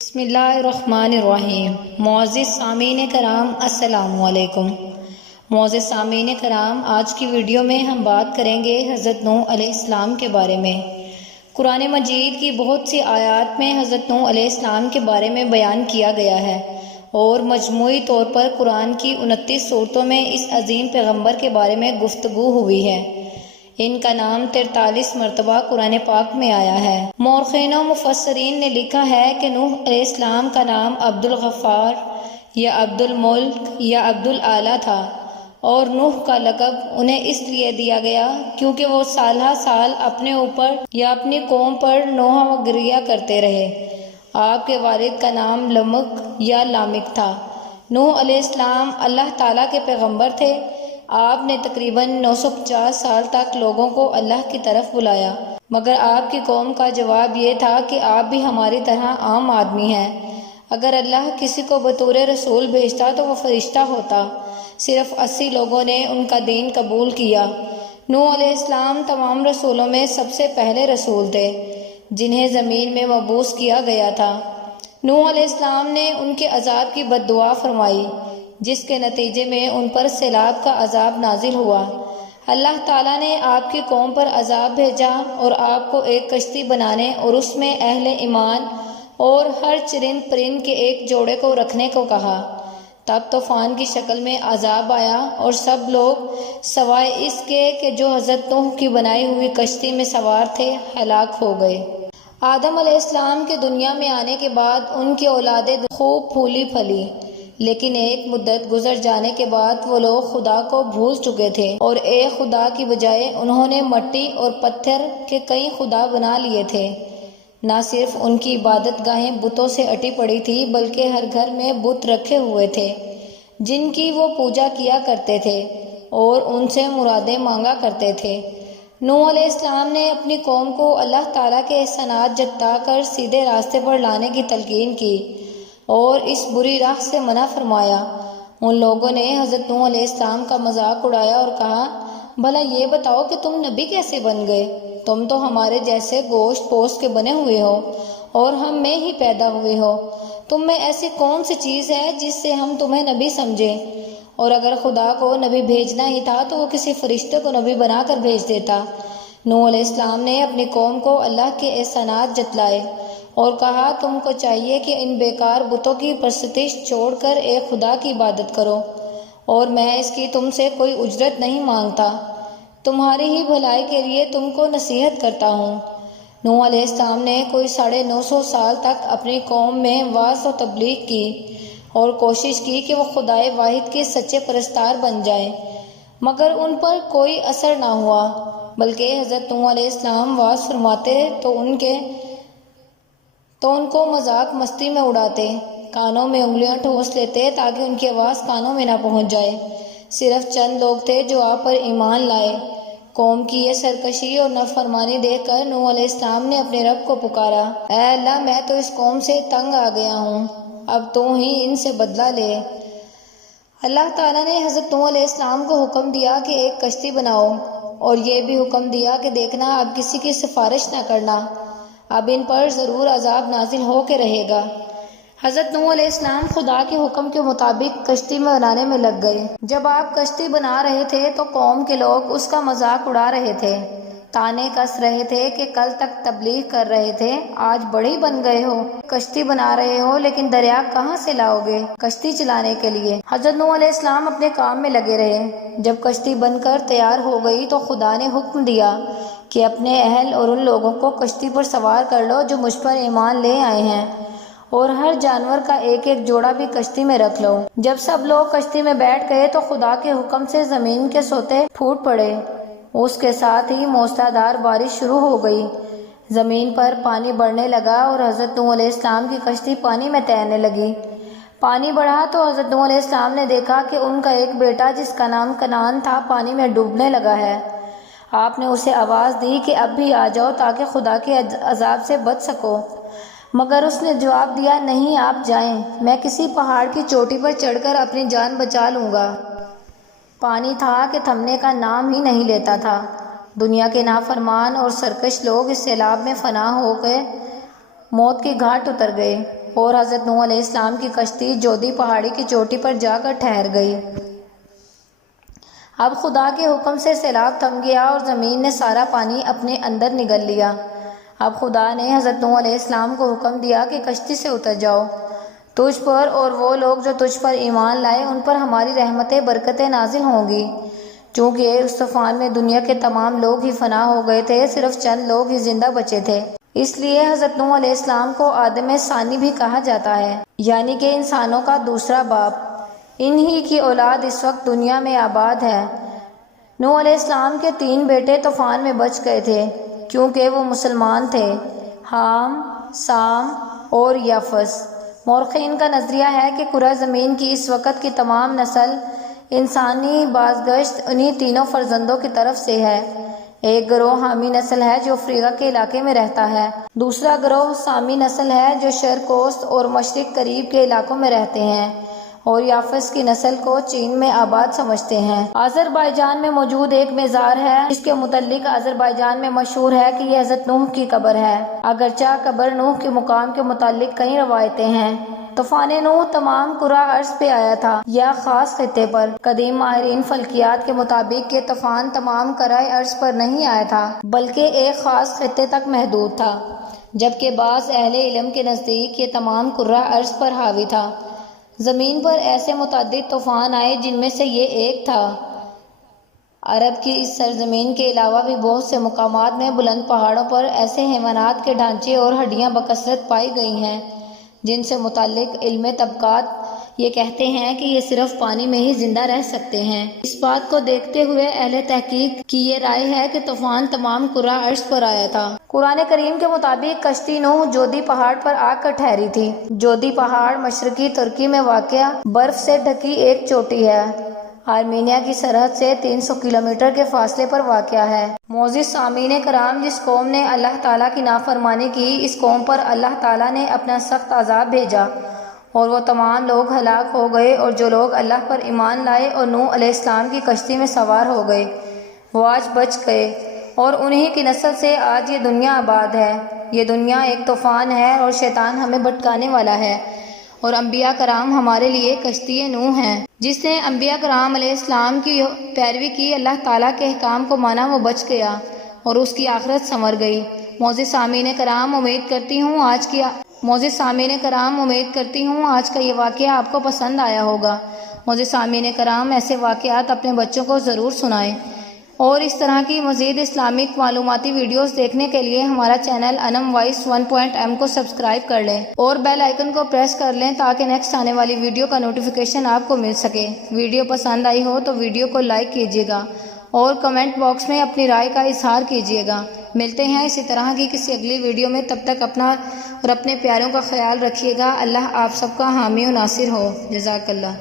بسم اللہ الرحمن الرحیم۔ معزز سامعین کرام السلام علیکم۔ معزز سامعین کرام، آج کی ویڈیو میں ہم بات کریں گے حضرت نوح علیہ السلام کے بارے میں۔ قرآن مجید کی بہت سی آیات میں حضرت نوح علیہ السلام کے بارے میں بیان کیا گیا ہے اور مجموعی طور پر قرآن کی 29 صورتوں میں اس عظیم پیغمبر کے بارے میں گفتگو ہوئی ہے۔ ان کا نام 43 مرتبہ قرآن پاک میں آیا ہے۔ مورخین و مفسرین نے لکھا ہے کہ نوح علیہ السلام کا نام عبد الغفار یا عبد الملک یا عبد الاعلیٰ تھا، اور نوح کا لقب انہیں اس لیے دیا گیا کیونکہ وہ سالہ سال اپنے اوپر یا اپنی قوم پر نوحہ و گریہ کرتے رہے۔ آپ کے والد کا نام لمک یا لامک تھا۔ نوح علیہ السلام اللہ تعالیٰ کے پیغمبر تھے۔ آپ نے تقریباً 950 سال تک لوگوں کو اللہ کی طرف بلایا، مگر آپ کی قوم کا جواب یہ تھا کہ آپ بھی ہماری طرح عام آدمی ہیں۔ اگر اللہ کسی کو بطور رسول بھیجتا تو وہ فرشتہ ہوتا۔ صرف 80 لوگوں نے ان کا دین قبول کیا۔ نوح علیہ السلام تمام رسولوں میں سب سے پہلے رسول تھے جنہیں زمین میں مبعوث کیا گیا تھا۔ نوح علیہ السلام نے ان کے عذاب کی بد دعا فرمائی، جس کے نتیجے میں ان پر سیلاب کا عذاب نازل ہوا۔ اللہ تعالیٰ نے آپ کی قوم پر عذاب بھیجا اور آپ کو ایک کشتی بنانے اور اس میں اہل ایمان اور ہر چرند پرند کے ایک جوڑے کو رکھنے کو کہا۔ تب طوفان کی شکل میں عذاب آیا اور سب لوگ سوائے اس کے کہ جو حضرت نوح کی بنائی ہوئی کشتی میں سوار تھے ہلاک ہو گئے۔ آدم علیہ السلام کے دنیا میں آنے کے بعد ان کی اولادیں خوب پھولی پھلی، لیکن ایک مدت گزر جانے کے بعد وہ لوگ خدا کو بھول چکے تھے اور ایک خدا کی بجائے انہوں نے مٹی اور پتھر کے کئی خدا بنا لیے تھے۔ نہ صرف ان کی عبادت گاہیں بتوں سے اٹی پڑی تھی بلکہ ہر گھر میں بت رکھے ہوئے تھے جن کی وہ پوجا کیا کرتے تھے اور ان سے مرادیں مانگا کرتے تھے۔ نوح علیہ السلام نے اپنی قوم کو اللہ تعالیٰ کے احسانات جتا کر سیدھے راستے پر لانے کی تلقین کی اور اس بری راہ سے منع فرمایا۔ ان لوگوں نے حضرت نوح علیہ السلام کا مذاق اڑایا اور کہا، بھلا یہ بتاؤ کہ تم نبی کیسے بن گئے؟ تم تو ہمارے جیسے گوشت پوست کے بنے ہوئے ہو اور ہم میں ہی پیدا ہوئے ہو۔ تم میں ایسی کون سی چیز ہے جس سے ہم تمہیں نبی سمجھیں؟ اور اگر خدا کو نبی بھیجنا ہی تھا تو وہ کسی فرشتے کو نبی بنا کر بھیج دیتا۔ نوح علیہ السلام نے اپنی قوم کو اللہ کے احسانات جتلائے اور کہا، تم کو چاہیے کہ ان بیکار بتوں کی پرستش چھوڑ کر ایک خدا کی عبادت کرو، اور میں اس کی تم سے کوئی اجرت نہیں مانگتا، تمہاری ہی بھلائی کے لیے تم کو نصیحت کرتا ہوں۔ نوح علیہ السلام نے کوئی 950 سال تک اپنی قوم میں وعظ و تبلیغ کی اور کوشش کی کہ وہ خدائے واحد کے سچے پرستار بن جائیں، مگر ان پر کوئی اثر نہ ہوا، بلکہ حضرت نوح علیہ السلام وعظ فرماتے تو ان کو مذاق مستی میں اڑاتے، کانوں میں انگلیاں ٹھوس لیتے تاکہ ان کی آواز کانوں میں نہ پہنچ جائے۔ صرف چند لوگ تھے جو آپ پر ایمان لائے۔ قوم کی یہ سرکشی اور نافرمانی دیکھ کر نوح علیہ السلام نے اپنے رب کو پکارا، اے اللہ، میں تو اس قوم سے تنگ آ گیا ہوں، اب تو ہی ان سے بدلہ لے۔ اللہ تعالیٰ نے حضرت نوح علیہ السلام کو حکم دیا کہ ایک کشتی بناؤ، اور یہ بھی حکم دیا کہ دیکھنا اب کسی کی سفارش نہ کرنا، اب ان پر ضرور عذاب نازل ہو کے رہے گا۔ حضرت نوح علیہ السلام خدا کے حکم کے مطابق کشتی میں بنانے میں لگ گئے۔ جب آپ کشتی بنا رہے تھے تو قوم کے لوگ اس کا مذاق اڑا رہے تھے، تانے کس رہے تھے کہ کل تک تبلیغ کر رہے تھے، آج بڑے بن گئے ہو، کشتی بنا رہے ہو لیکن دریا کہاں سے لاؤ گے کشتی چلانے کے لیے؟ حضرت نوح علیہ السلام اپنے کام میں لگے رہے۔ جب کشتی بن کر تیار ہو گئی تو خدا نے حکم دیا کہ اپنے اہل اور ان لوگوں کو کشتی پر سوار کر لو جو مجھ پر ایمان لے آئے ہیں، اور ہر جانور کا ایک ایک جوڑا بھی کشتی میں رکھ لو۔ جب سب لوگ کشتی میں بیٹھ گئے تو خدا کے حکم سے زمین کے سوتے پھوٹ پڑے، اس کے ساتھ ہی موسلا دھار بارش شروع ہو گئی، زمین پر پانی بڑھنے لگا اور حضرت نوح علیہ السلام کی کشتی پانی میں تیرنے لگی۔ پانی بڑھا تو حضرت نوح علیہ السلام نے دیکھا کہ ان کا ایک بیٹا جس کا نام کنعان تھا پانی میں ڈوبنے لگا ہے۔ آپ نے اسے آواز دی کہ اب بھی آ جاؤ تاکہ خدا کے عذاب سے بچ سکو، مگر اس نے جواب دیا، نہیں، آپ جائیں، میں کسی پہاڑ کی چوٹی پر چڑھ کر اپنی جان بچا لوں گا۔ پانی تھا کہ تھمنے کا نام ہی نہیں لیتا تھا۔ دنیا کے نافرمان اور سرکش لوگ اس سیلاب میں فنا ہو گئے، موت کے گھاٹ اتر گئے۔ اور حضرت نوح علیہ السلام کی کشتی جودی پہاڑی کی چوٹی پر جا کر ٹھہر گئی۔ اب خدا کے حکم سے سیلاب تھم گیا اور زمین نے سارا پانی اپنے اندر نگل لیا۔ اب خدا نے حضرت نوح علیہ السلام کو حکم دیا کہ کشتی سے اتر جاؤ، تجھ پر اور وہ لوگ جو تجھ پر ایمان لائے ان پر ہماری رحمتیں برکتیں نازل ہوں گی۔ چونکہ اس طوفان میں دنیا کے تمام لوگ ہی فنا ہو گئے تھے، صرف چند لوگ ہی زندہ بچے تھے۔ اس لیے حضرت نوح علیہ السلام کو آدم ثانی بھی کہا جاتا ہے، یعنی کہ انسانوں کا دوسرا باپ۔ انہی کی اولاد اس وقت دنیا میں آباد ہے۔ نوح علیہ السلام کے 3 بیٹے طوفان میں بچ گئے تھے کیونکہ وہ مسلمان تھے، حام، سام اور یافس۔ مورخین کا نظریہ ہے کہ کرہ زمین کی اس وقت کی تمام نسل انسانی بازگشت انہی تینوں فرزندوں کی طرف سے ہے۔ ایک گروہ حامی نسل ہے جو افریقہ کے علاقے میں رہتا ہے، دوسرا گروہ سامی نسل ہے جو شرق اوسط اور مشرق قریب کے علاقوں میں رہتے ہیں، اور یافس کی نسل کو چین میں آباد سمجھتے ہیں۔ آذربائیجان میں موجود ایک مزار ہے جس کے متعلق آذربائیجان میں مشہور ہے کہ یہ حضرت نوح کی قبر ہے، اگرچہ قبر نوح کے مقام کے متعلق کئی روایتیں ہیں۔ طوفان نوح تمام کرہ ارض پہ آیا تھا یا خاص خطے پر؟ قدیم ماہرین فلکیات کے مطابق یہ طوفان تمام کرۂ ارض پر نہیں آیا تھا بلکہ ایک خاص خطے تک محدود تھا، جبکہ بعض اہل علم کے نزدیک یہ تمام کرہ ارض پر حاوی تھا۔ زمین پر ایسے متعدد طوفان آئے جن میں سے یہ ایک تھا۔ عرب کی اس سرزمین کے علاوہ بھی بہت سے مقامات میں بلند پہاڑوں پر ایسے حیوانات کے ڈھانچے اور ہڈیاں بکثرت پائی گئی ہیں جن سے متعلق علم طبقات یہ کہتے ہیں کہ یہ صرف پانی میں ہی زندہ رہ سکتے ہیں۔ اس بات کو دیکھتے ہوئے اہل تحقیق کی یہ رائے ہے کہ طوفان تمام کرہ ارض پر آیا تھا۔ قرآن کریم کے مطابق کشتی نوح جودی پہاڑ پر آ کر ٹھہری تھی۔ جودی پہاڑ مشرقی ترکی میں واقع برف سے ڈھکی ایک چوٹی ہے، آرمینیا کی سرحد سے 300 کلومیٹر کے فاصلے پر واقع ہے۔ معزز سامعین کرام، جس قوم نے اللہ تعالیٰ کی نافرمانی کی، اس قوم پر اللہ تعالیٰ نے اپنا سخت عذاب بھیجا اور وہ تمام لوگ ہلاک ہو گئے، اور جو لوگ اللہ پر ایمان لائے اور نوح علیہ السلام کی کشتی میں سوار ہو گئے وہ آج بچ گئے، اور انہی کی نسل سے آج یہ دنیا آباد ہے۔ یہ دنیا ایک طوفان ہے اور شیطان ہمیں بھٹکانے والا ہے، اور انبیاء کرام ہمارے لیے کشتی نوح ہیں۔ جس نے انبیاء کرام علیہ السلام کی پیروی کی، اللہ تعالیٰ کے احکام کو مانا، وہ بچ گیا اور اس کی آخرت سنور گئی۔ معزز سامعین کرام، امید کرتی ہوں آج کا یہ واقعہ آپ کو پسند آیا ہوگا۔ معزز سامعین کرام، ایسے واقعات اپنے بچوں کو ضرور سنائیں، اور اس طرح کی مزید اسلامک معلوماتی ویڈیوز دیکھنے کے لیے ہمارا چینل انم وائس 1.m کو سبسکرائب کر لیں اور بیل آئیکن کو پریس کر لیں تاکہ نیکسٹ آنے والی ویڈیو کا نوٹیفیکیشن آپ کو مل سکے۔ ویڈیو پسند آئی ہو تو ویڈیو کو لائک کیجیے گا اور کمنٹ باکس میں اپنی رائے کا اظہار کیجیے گا۔ ملتے ہیں اسی طرح کی کسی اگلی ویڈیو میں، تب تک اپنا اور اپنے پیاروں کا خیال رکھیے گا۔ اللہ آپ سب کا حامی و ناصر ہو۔ جزاک اللہ۔